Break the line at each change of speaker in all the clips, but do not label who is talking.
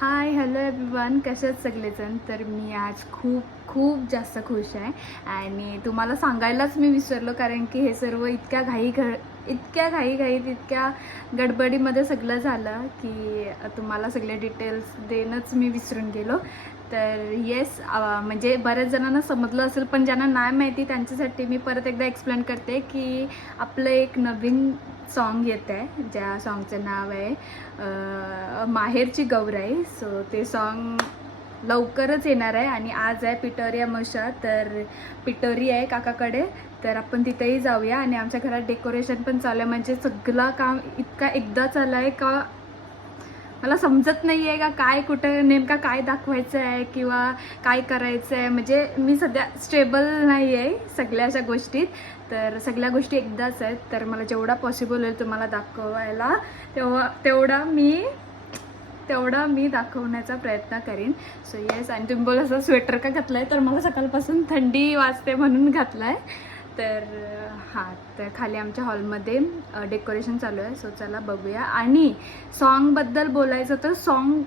Hi hello everyone कसे आहेत सगळेजण? तर मी आज खूप खूप जास्त खुश आहे. आणि तुम्हाला सांगायलाच मी विसरलो कारण की हे सर्व इतक्या घाई घ इतक्या घाई घाईत इतक्या गडबडीमध्ये सगळं झालं की तुम्हाला सगळे डिटेल्स देणंच मी विसरून गेलो. तर येस म्हणजे बऱ्याच जणांना समजलं असेल पण ज्यांना नाही माहिती त्यांच्यासाठी मी परत एकदा एक्सप्लेन करते की आपलं एक नवीन सॉन्ग येत आहे ज्या सॉन्गचं नाव आहे माहेरची गौराई. सो ते सॉन्ग लवकरच येणार आहे आणि आज आहे पिटोरिया मशा तर पिटोरी आहे काकाकडे. तर आपण तिथेही जाऊया आणि आमच्या घरात डेकोरेशन पण चालू आहे. म्हणजे सगळं काम इतका एकदा चालू आहे का मला समजत नाही आहे का काय कुठं नेमका काय दाखवायचं आहे किंवा काय करायचं आहे म्हणजे मी सध्या स्टेबल नाही आहे सगळ्या अशा गोष्टीत. तर सगळ्या गोष्टी एकदाच आहेत. तर मला जेवढा पॉसिबल होईल तुम्हाला दाखवायला तेव्हा तेवढा मी तेवढा मी दाखवण्याचा प्रयत्न करीन. सो येस आणि तुम्ही बोला असं स्वेटर का घातलं आहे तर मला सकाळपासून थंडी वाजते म्हणून घातलं आहे तर हां तर खाली आमच्या हॉलमध्ये डेकोरेशन चालू आहे. सो चला बघूया. आणि सॉन्गबद्दल बोलायचं तर सॉन्ग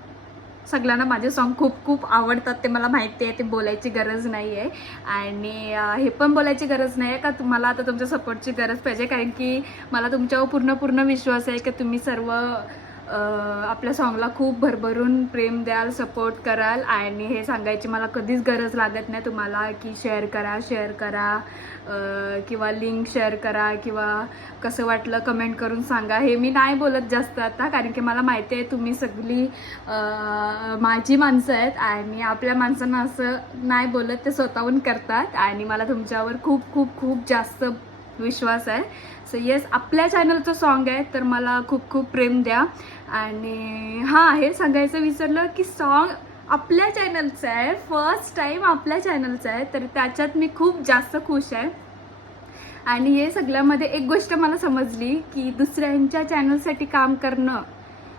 सगळ्यांना माझे सॉन्ग खूप खूप आवडतात. ते मला माहिती आहे ते बोलायची गरज नाही आहे. आणि हे पण बोलायची गरज नाही आहे का? तुम्हाला आता तुमच्या सपोर्टची गरज पाहिजे. कारण की मला तुमच्यावर पूर्ण पूर्ण विश्वास आहे की तुम्ही सर्व आपल्या सॉन्गला खूप भरभरून प्रेम द्याल सपोर्ट कराल आणि हे सांगायची मला कधीच गरज लागत नाही. तुम्हाला की शेअर करा शेअर करा. किंवा लिंक शेअर करा किंवा कसं वाटलं कमेंट करून सांगा. हे मी नाही बोलत जास्त आता कारण की मला माहिती आहे तुम्ही सगळी माझी माणसं आहेत आणि आपल्या माणसांना असं नाही बोलत ते स्वतःहून करतात आणि मला तुमच्यावर खूप खूप खूप जास्त विश्वास आहे. सो येस आपल्या चॅनलचं सॉन्ग आहे तर मला खूप खूप प्रेम द्या. आणि हां हे सांगायचं विसरलं की सॉन्ग आपल्या चॅनलचं आहे. फर्स्ट टाईम आपल्या चॅनलचं आहे तर त्याच्यात मी खूप जास्त खुश आहे. आणि हे सगळ्यामध्ये एक गोष्ट मला समजली की दुसऱ्यांच्या चॅनलसाठी काम करणं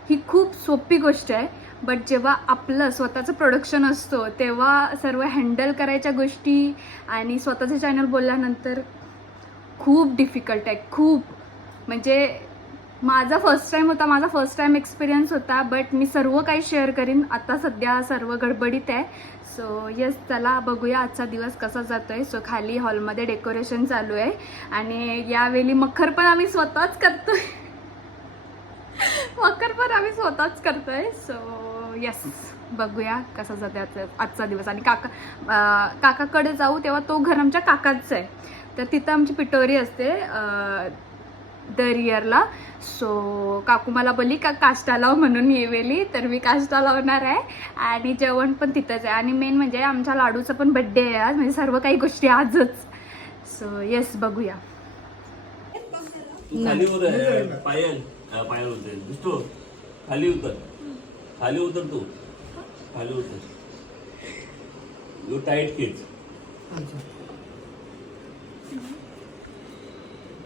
ही खूप सोपी गोष्ट आहे. बट जेव्हा आपलं स्वतःचं प्रोडक्शन असतो तेव्हा सर्व हँडल करायच्या गोष्टी आणि स्वतःचं चॅनल बोलल्यानंतर खूप डिफिकल्ट आहे खूप. म्हणजे माझा फर्स्ट टाईम होता माझा फर्स्ट टाईम एक्सपिरियन्स होता बट मी सर्व काही शेअर करीन. आता सध्या सर्व गडबडीत आहे. सो येस चला बघूया आजचा दिवस कसा जातो आहे सो खाली हॉलमध्ये डेकोरेशन चालू आहे. आणि यावेळी मखर पण आम्ही स्वतःच करतो आहे मखर पण आम्ही स्वतःच करतो आहे सो येस बघूया कसा जाते आजचा आजचा दिवस. आणि काका काकाकडे जाऊ तेव्हा तो घर आमच्या काकाचं आहे. तर तिथं आमची पिटोरी असते अं, दर इयरला सो काकू मला बोलली का काष्टा लाव म्हणून येवेली तर मी काष्टा लावणार आहे. आणि जेवण पण तिथंच आहे. आणि मेन म्हणजे आमच्या लाडूचा पण बड्डे आहे आज म्हणजे सर्व काही गोष्टी आजच. सो येस बघूया.
खाली उतर पायल हा, पायल उतर. दिसतो? खाली उतर. खाली उतर तू. खाली उतर. यू टाईट किड्स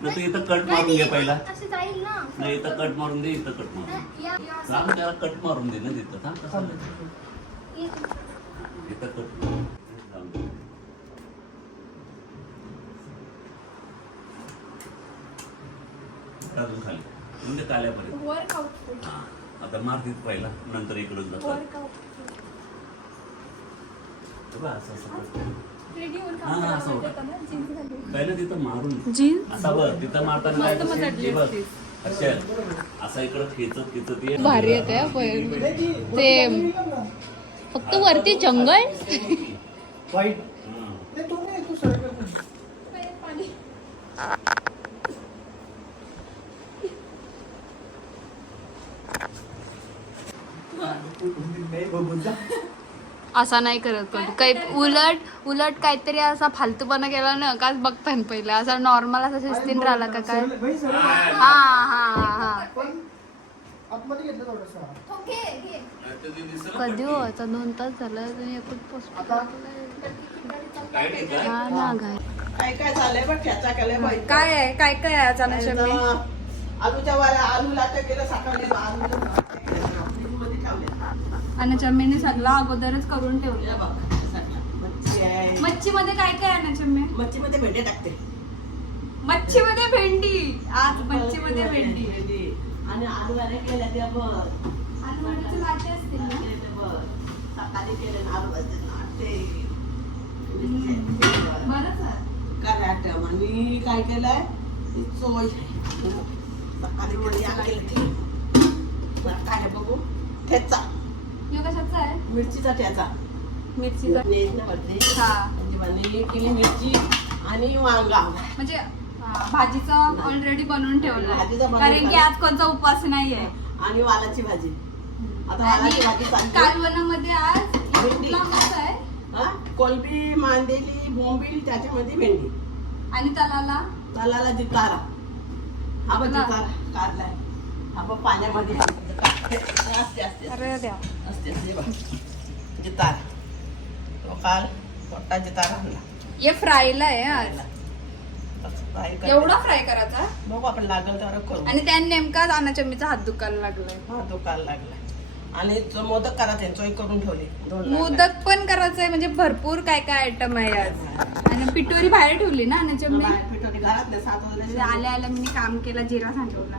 नाही तर इथं कट मारून घे पहिला नाही इथं कट मारून दे इथं कट मारून दे. थांब त्याला कट मारून दे ना तिथं थांब कसं. इथं कट दे. अजून खाली म्हणजे काल्यापर्यंत हा. आता मार तिथं पहिला नंतर इकडून जातात बघा, असं असं. पहिलं तिथं मारून.
जीन्स?
असा बघ तिथं मारताना काय दिसेल? हे बघ. हर्षल, असा इकडं खेचत खेचत ये.
भारी येते ते फक्त वरती जंगल?
वाईट
हं.
ते तू नाही तू सरळ कर. नाही बघून जा.
असा नाही करत पण काही उलट उलट काहीतरी असा फालतूपणा केला ना काच बघताना पहिला. असा नॉर्मल असा शिस्तीन राहिला का काय. हा हा. हा हा कधी. हो? आता दोन तास झालं तुम्ही एकूण पोस्ट? हा ना काय
काय काय झालंय बघ
काय आहे? काय काय आहे अचानक
आलूच्या वाल्या आलूला तर केलं सकाळी आलू फ्रीजमध्ये ठेवले
आणि चम्मीने सगळं अगोदरच करून ठेवलं.
बाबा सगळं. मच्छी आहे.
मच्छी मध्ये काय काय आहे ना चम्मी?
मच्छीमध्ये भेंडे टाकते.
मच्छी मध्ये भेंडी. आज मच्छी मध्ये भेंडी.
आणि आलू वाल्या केल्या त्या बघ.
आणि वड्याचे लाटे
ते बघ. सकाळी केले ते. कराट आणि काय केलंय? ती चोय सकाळी केली ती. काय बघू? ठेचा.
ह्यो कशाचा आहे?
मिरचीचा ठेचा
मिरचीचा. हा.
केली मिरची आणि वांगा.
म्हणजे भाजीचं ऑलरेडी बनवून ठेवलं
भाजीचं बनवून
कारण की
ठेवलं.
आज कोणता उपवास नाहीये.
आणि वालाची भाजी. आता
आणि
वालाची भाजी चालते
कालवणामध्ये आज
भेंडी.
कुठला मासा आहे?
हा? कोलबी मांदेली बोंबील त्याच्यामध्ये भेंडी.
आणि तलाला?
तलाला जितारा. हा बघ
जितारा.
काढलाय. हा बघ पाण्यामध्ये.
अरे द्या
असते असते बघ जितारा तो काल मोठा जितारा आणला
हे फ्रायला आहे आज
फ्राय कर.
एवढा फ्राय करायचा
बघू आपण लागल करू
आणि त्याने नेमका दाना चम्मीचा हात दुखायला लागलाय
हा दुकान लागलाय आणि तो मोदक करा त्यांचं करून ठेवले दोन.
मोदक पण करायचं आहे म्हणजे भरपूर काय काय आयटम आहे आज आणि पिटोरी बाहेर ठेवली ना आणि चम्मी
बाहेर पिठोरी घरातले सात
आल्या आल्या मी काम केला जिरा सांडवला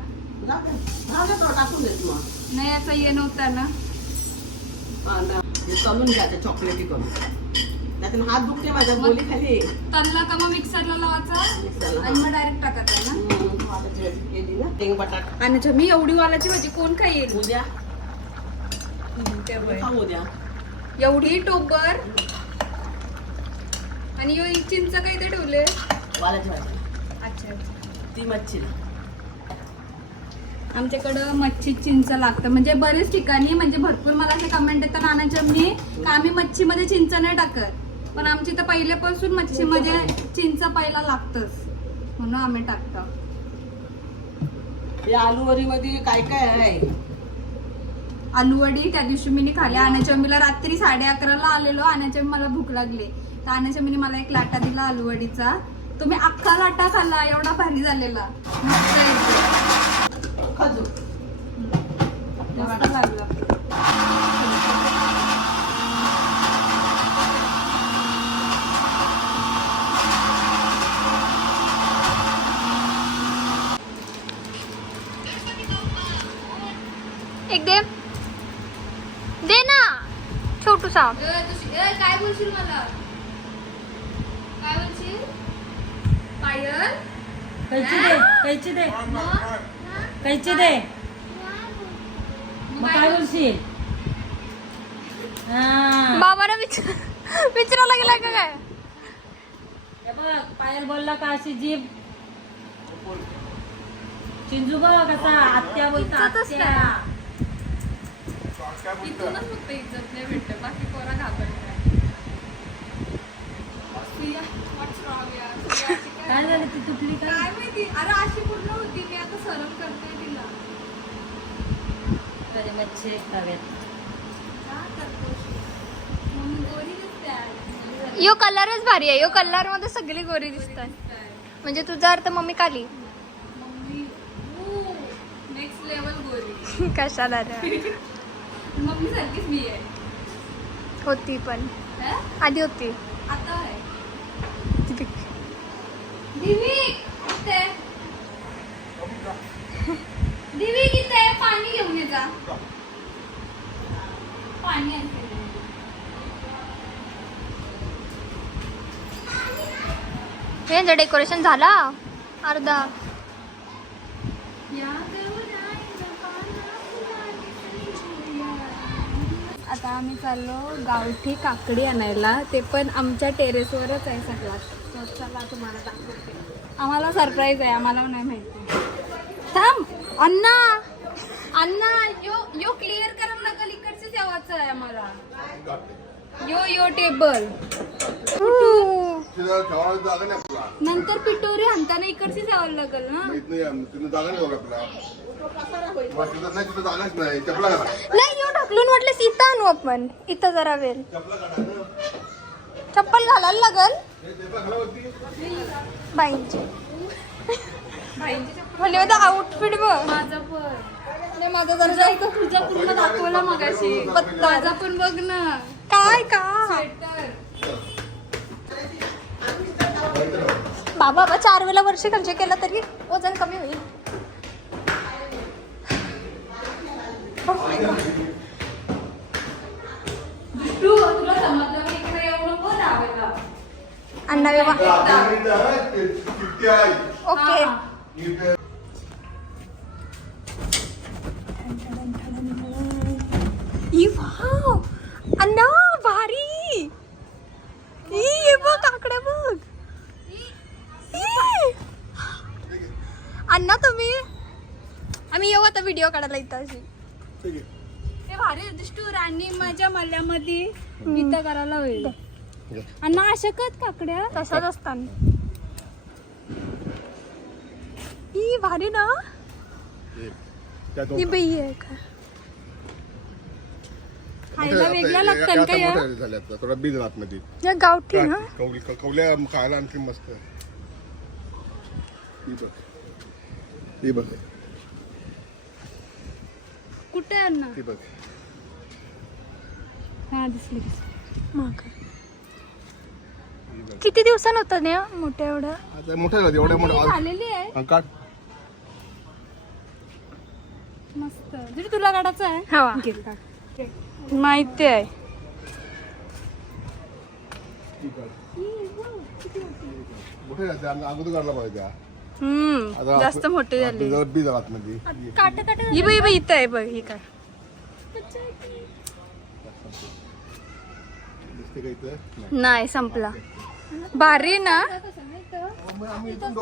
टाकून देत मग
नाही असं ये नव्हता ना.
तळून घ्यायचं चॉकलेटी करून त्यातून हात दुखते माझ्या बोली खाली.
तल्ला का मग मिक्सरला लावायचा. आणि मग डायरेक्ट टाकायचा ना?
आता बटाटा.
आणि चम्मी एवढी वालाची भाजी कोण खाईल?
उद्या. उद्या.
एवढी टोबर. आणि चिंच काय ते ठेवले
वालाची भाजी.
अच्छा
ती मच्छी
आमच्याकडं मच्छी चिंच लागतं. म्हणजे बरेच ठिकाणी म्हणजे भरपूर मला असे कमेंट येतात नानाच्या मी का आम्ही मच्छीमध्ये चिंच नाही टाकत? पण आमची तर पहिल्यापासून मच्छीमध्ये चिंच पहिला लागतच. म्हणून आम्ही टाकतो.
या आलूवरी मध्ये काय काय आहे?
आलूवडी त्या दिवशी मी खाली आण्याच्या मला रात्री साडे अकराला आलेलो. आण्याच्या मला भूक लागली. तर मी मला एक लाटा दिला आलूवडीचा. तुम्ही अख्खा लाटा खाल्ला. एवढा भारी झालेला. मस्त मस्त लागला.
एक दे. दे ना. छोटूसा.
काय बोलशील मला? काय बोलशील? पायल?
कैची दे कैची दे. कैची दे. मग काय बोलशील? हा.
बाबाला विचार विचारायला गेला का काय?
हे बघ पायल बोलला का अशी जीभ? चिंजू बघ कसा आत्या बोलता
इज्जतच
आत्या.
इथूनच फक्त इज्जत नाही भेटत बाकी पोरा घाबरत काय-
काय झालं ती तुटली का?
काय माहिती? अरे अशी पूर्ण होती. मी आता सरम करते तिला.
तरी मच्छी
का गोरी दिसते आज.
यो कलरच भारी आहे. यो कलरमध्ये सगळी गोरी दिसतात. म्हणजे तुझा अर्थ मम्मी काली?
मम्मी नेक्स्ट लेवल गोरी.
कशाला रे?
मम्मी सारखीच मी आहे.
होती पण.
हा?
आधी होती.
आता आहे. दिवी कुठे दिवी किती आहे पाणी घेऊन ये जा. पाणी आणते मी.
हे डेकोरेशन झाला अर्धा.
आता आम्ही चाललो गावठी काकडी आणायला. ते पण आमच्या टेरेसवरच आहे सगळ्यात चला तुम्हाला दाखवते? आम्हाला सरप्राईज आहे आम्हाला नाही माहिती. थांब अण्णा! अण्णा यो यो क्लिअर करायला लागल इकडचेच यावाचं आहे आम्हाला. यो यो टेबल नंतर पिटोरी आणताना इकडचीच यावं लागल ना
नाही
येऊ ढकलून वाटलेस इथं आणू आपण. इथं जरा वेळ. चप्पल घालायला लागल? बाईंची. म्हणजे आउटफिट बघ.
माझं पण
नाही, माझा जरा
तुझा पूर्ण दाखवला मगाशी. माझा पण बघ ना.
काय का? बाबा बाबा चार वेळा वर्ष खर्च केला तरी वजन कमी होईल.
तू तुला समजलं मी इकडे
अण्णा
आहे?
ओके. अण्णा भारी! हे बघ काकड्या बघ. अण्णा तुम्ही आम्ही येऊ आता व्हिडिओ काढायला इथं अशी.
हे भारी दिसतो राणी माझ्या मल्ल्यामध्ये इथं करायला होईल. आणि अशा कत काकड्या.
तसाच असताना ई भारी ना. ही बाई आहे का?
खायला वेगळ्या लागतात
या. थोडा बीज
या गावठी ना?
कवली कवल्या खायला आणखी मस्त. आहे. ही बघ. ही बघ.
कुठे आहे ना
ती बघ.
हा दिसली.
मग. किती दिवसांनी होतं ना मोठ्या एवढ्या?
आता मोठ्या एवढ्या मोठ्या.
झालेली आहे.
हा, काढ.
मस्त. जरी तुला काढायचं आहे?
हवा.
माहिती आहे.
ती काढ. मोठ्या झाल्या त्या अगोदर काढला पाहिजे. त्या.
हम्म.
आता
जास्त
आपण-
मोठे झाले.
आता जरा बीज आला आतमध्ये
काट काट
ही बाई बाई इथं आहे बघ ही काय
दिसते का इथं? नाही.
नाही संपला भारी ना.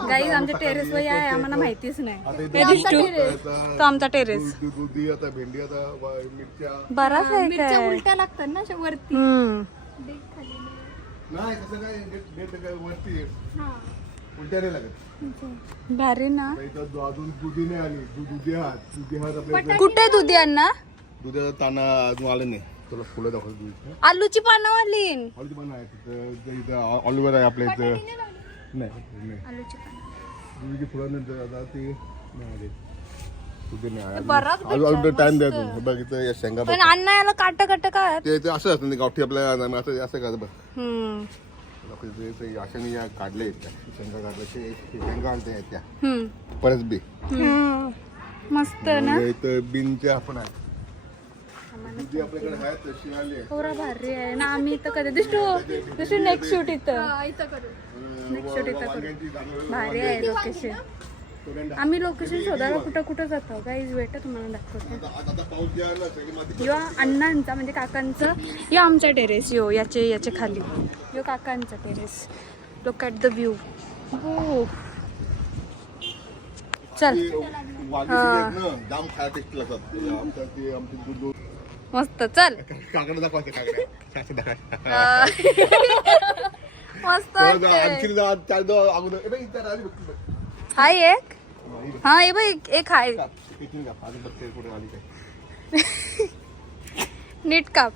गाईज आमच्या टेरेस वर आहे आम्हाला माहितीच नाही. हे दिसतो तो आमचा टेरेस
दु- दुधी आता भेंडी आता व- मिरच्या.
बराच आहे
मिरच्या
काय?
उलट्या लागतात ना अशा वरती.
हम्म.
नाही कसं काय डेट डेट काय वरती आहे. उलट्या नाही लागत.
भारी ना?
अजून दुधी नाही आली. दु- दुधी हात दुधी हात आपल्या इथं.
कुठे दुधी अण्णा?
दुधाचा ताना अजून आलं नाही. तुला फुलं दाखवतो
आलूची पानं आली
ऑलिव्ह पण आहे तिथं. इथं- ऑलिव्हर आहे आपल्या इथं. नाही नाही.
आलूची पानं.
दुधीची फुलं नाही आता ते नाही आले. दुधी नाही आले.
बराच
अजून अजून टाइम द्या तुम्ही. बघ इथं या शेंगा बघ.
पण अण्णा याला काट काट काय
ते ते असं असतं गावठी आपल्या असं असं बघ.
हम्म.
आपल्या इथे ते अशाने या काढले त्या. शेंगा काढले ते ते शेंगा आणते आहेत त्या.
हम्म.
परत बी.
हम्म.
मस्त ना.
इथं बिनच्या आपण आहे दुधी आपल्याकडे आहे तशी आली आहे.
पोरा भारी आहे. ना आम्ही इथं कधी दिसतो दिसतो नेक्स्ट शूट इथं.
हा, इथं करू.
भारी आहे लोकेशन आम्ही लोकेशन शोधायला कुठं कुठं जातो? गाईज वेट तुम्हाला दाखवते. यो अण्णांचा म्हणजे काकांचं. यो आमचा टेरेस यो याचे याचे खाली. यो काकांचा terrace look at the view हो चल. मस्त चल.
दाखवायचे.
मस्त.
आणखी चार अगोदर. बघ, बघ.
हाय एक. हा ये बाई एक हाय. नीट काप.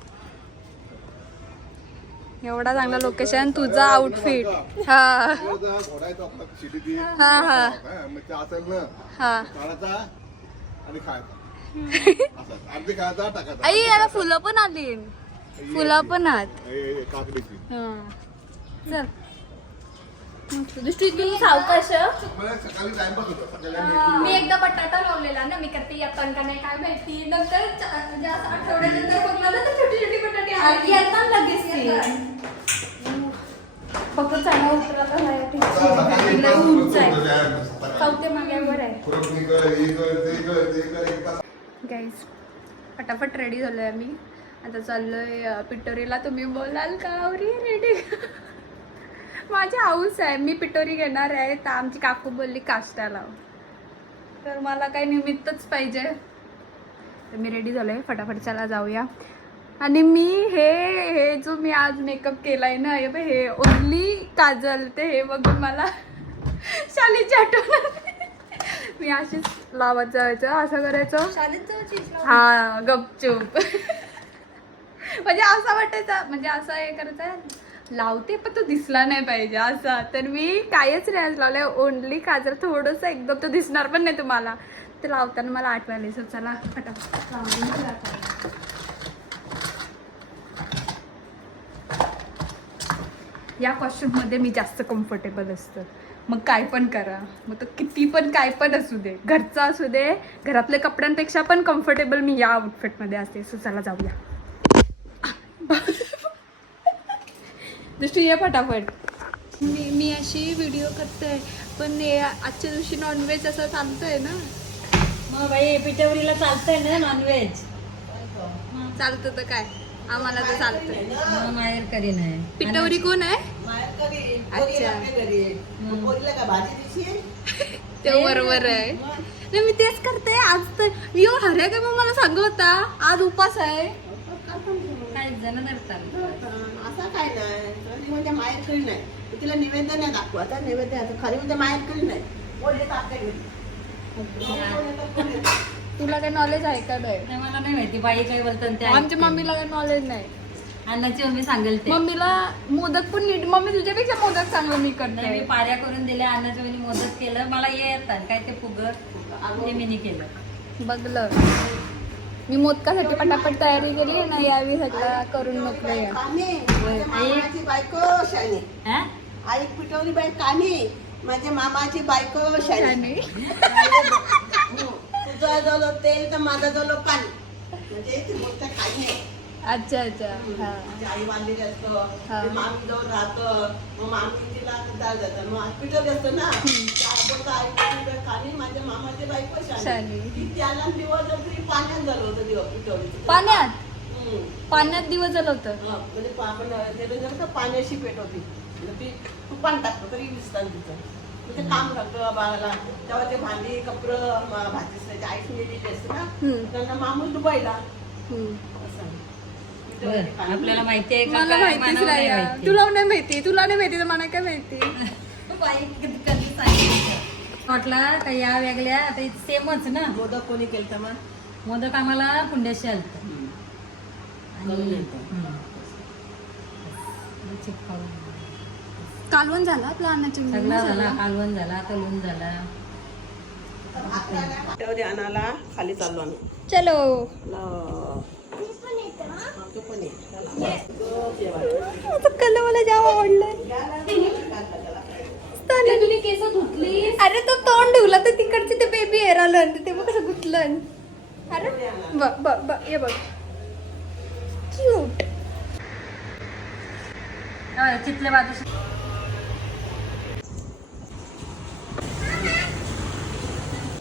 एवढा चांगला लोकेशन तुझा आउटफिट हा. हा हा.
हा, मग
आई याला फुलं पण आली. फुलं पण हा चल. सावकाश
मी एकदा बटाटा लावलेला ना मी करते येतात का नाही काय माहिती. नंतर म्हणजे आठवड्यानंतर बघलं ना तर छोटी छोटी बटाटे आली.
येतात लगेच ते. फक्त लय उंच आहे. चौथे माग्यावर आहे. गाईज फटाफट रेडी झालो आहे आम्ही. आता चाललो आहे पिटोरीला तुम्ही बोलाल का? अरे रेडी माझी हाऊस आहे. मी पिटोरी घेणार आहे. तर आमची काकू बोलली काष्टा लाव. तर मला काही निमित्तच पाहिजे. तर मी रेडी झालोय. फटाफट चला जाऊया. आणि मी हे हे जो मी आज मेकअप केला आहे ना हे हे ओनली काजल ते हे बघून मला शालीची आठवण आली. मी अशीच लावत जायचं असं करायचं. हा गपचूप. म्हणजे असं वाटायचं म्हणजे असं हे करायचं लावते पण तो दिसला नाही पाहिजे असा. तर मी कायच रियाज लावलाय ओनली काजर थोडंसं एकदम तो दिसणार पण नाही तुम्हाला. ते लावताना मला आठवायला सो चला फटाफट लावून. या कॉस्ट्युममध्ये मी जास्त कम्फर्टेबल असतं. मग काय पण करा. मग तो किती पण काय पण असू दे. घरचा असू दे घरातल्या कपड्यांपेक्षा पण कम्फर्टेबल मी या आउटफिटमध्ये असते. सो चला जाऊया. दृष्टी ये फटाफट. मी मी अशी व्हिडिओ करते. पण हे आजच्या दिवशी नॉनव्हेज असं चालतंय ना?
मग बाई पिठवरीला चालतंय ना नॉनव्हेज
चालतं तर काय? आम्हाला तर चालतंय.
माहेर करी नाही
पिठवरी कोण आहे? ते बरोबर आहे. नाही मी तेच करते. आज तर यो हरे काय मग मला सांगत होता आज उपास आहे.
काही जण धरतात.
असं काय नाही. म्हणजे माहेर करी नाही. तिला निवेदन नाही दाखवा आता नैवेद्य आता खरी म्हणजे माहेर करी नाही. बोलले तर आपल्या घरी.
तुला काय नॉलेज आहे का नाही?
मला नाही माहिती. बाई काय बोलतात ते
आमच्या. मम्मीला काय नॉलेज नाही.
अन्नाची मम्मी सांगेल ते.
मम्मीला मोदक पण नीट मम्मी तुझ्यापेक्षा मोदक चांगलं मी
नाही, मी
करते
पाऱ्या करून दिल्या अन्नाच्या मम्मी मोदक केलं. मला हे येतात काय ते फुगर ते मी केलं.
बघलं. मी मोदकासाठी पटापट तयारी केली ना यावेळी सगळं करून नको
काने मामाची बायको शानी.
हा?
आई पिठवली बाई काने माझ्या मामाची बायको शानी.
आणि
तुझा जवळ तेल तर माझा जवळ पाणी. म्हणजे ती नाही.
अच्छा अच्छा.
आई बांधलेली असतं मामी जवळ राहतं. मग मामी तिला दाल जातात मग हॉस्पिटल असतं ना. काने माझ्या मामाची बायको शानी
शानी.
ती त्याला दिवस तरी पाण्यात झालं होतं दिवस
पाण्यात. पाण्यात दिवस झालं होतं?
म्हणजे आपण का पाण्याशी पेट होती. म्हणजे ती तुपान टाकतो तरी दिसतात तिचं. म्हणजे काम करतं बाळाला. तेव्हा ते भांडी कपडं म- भाजी आईस नेलेली असते ना. त्यांना
हम्म.
असं
बरं, आपल्याला माहिती आहे का
मला
काय?
माहितीच नाही
नाही
यार.
माहिती.
तुला नाही माहिती. तुला नाही माहिती तर मला काय माहिती?
बाई कधी कधी सांगितलं. वाटला का या वेगळ्या आता सेमच ना.
मोदक कोणी केलं तर मग?
मोदक आम्हाला पुंड्याशी आलत.
करून येतं.
कालवण झाला आपला अन्नाच्या
सगळा झाला कालवण झाला तलून झाला.
आणायला खाली चाललो आम्ही.
चलो.
ल- हा, तू पण ये. चला.
कल मला जाम आवडलं अरे तो तोंड ठेवला तर तिकडचे ते बेबी हेअर आलं ते बघ कसं गुतलं. अरे बघ बघ बघ हे बघ. क्यूट
चितले बाजू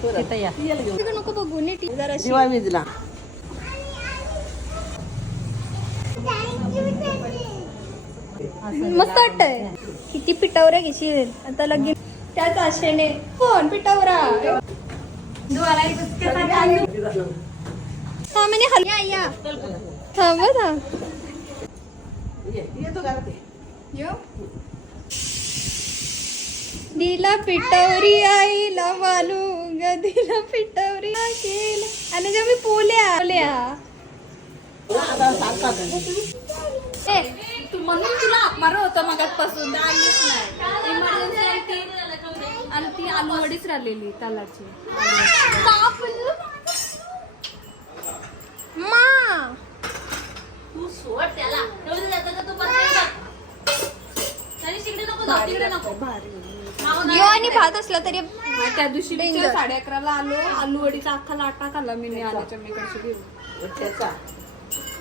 तिथं या.
तिकडे नको बघू नीट जरा
दिवा विजला
मस्त वाटतंय. किती पिठावऱ्या घेशील आता लगेच त्याच आशेने. कोण पिठावरा हा हल्ली आई या. थांब. दिला पिठवरी आईला ग दिला पिठवरी केला आणि जेव्हा मी पोल्या तू म्हणून तुला हाक मारत होतं मगातपासून आलीच नाही. ती. आणि ती आलू वडीच राहिलेली तालाची. का पिल्लू? मा.
तू सोड त्याला. ठेवलं जातं का तू परत तरी तिकडे नको जाऊ, तिकडे नको.
यो आणि भात असला तरी त्या दिवशी साडे अकराला आलो. आलू वडीचा अख्खा लाटा खाल्ला मी नाही आल्याच्या मी घेऊन
त्याचा.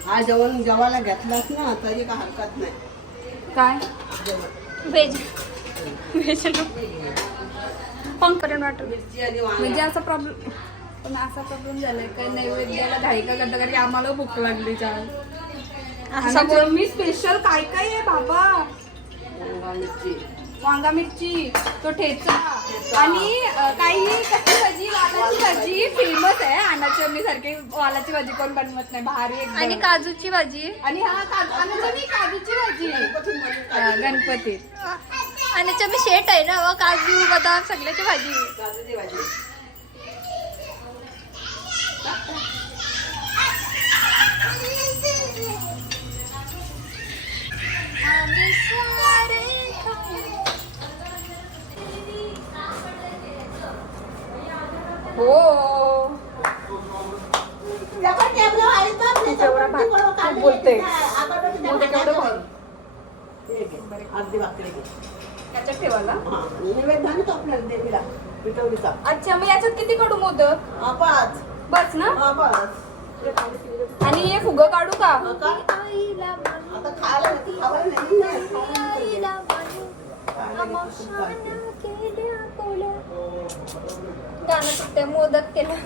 हा जेवण जेवायला घेतलास ना तरी का हरकत नाही.
काय? व्हेज. व्हेज पंकरण
वांगा.
म्हणजे असा प्रॉब्लेम पण असा प्रॉब्लेम झालाय काय नैवेद्याला घाई का करता कारण आम्हाला भूक लागली चाल असा बोल मी स्पेशल काय काय आहे बाबा?
वांगा, मिरची.
वांगा मिरची तो ठेचा. आणि काही कसली भाजी वालाची भाजी फेमस आहे. सारखी वालाची भाजी कोण बनवत नाही. भारी आणि काजूची भाजी. आणि हा काजू अनाचरणी काजूची भाजी. हा, गणपतीत आणि मी शेट आहे ना व काजू बदाम सगळ्याची भाजी.
काजूची भाजी.
हो जेवढा भात. बोलते.
अर्धी भाकरी घे.
त्याच्यात
तो आपल्याला देवीला पिठवलीचा
अच्छा मग याच्यात किती काढू मोदक
हा, पाच
बस ना
हा, पिलं.
आणि हे फुगं काढू का?
आता खायला नाही, खावायला नाही, नाही, खायला नाही. खायला नाही, कुठून काढते.
गाणं मोदक
जेवणात.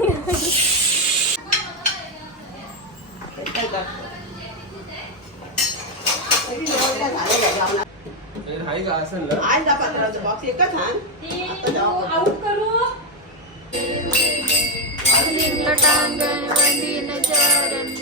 आज जा पंधराचं बॉक्स एकच आण. आता जाऊ.
आऊट करू
टांगण वंदीन चरण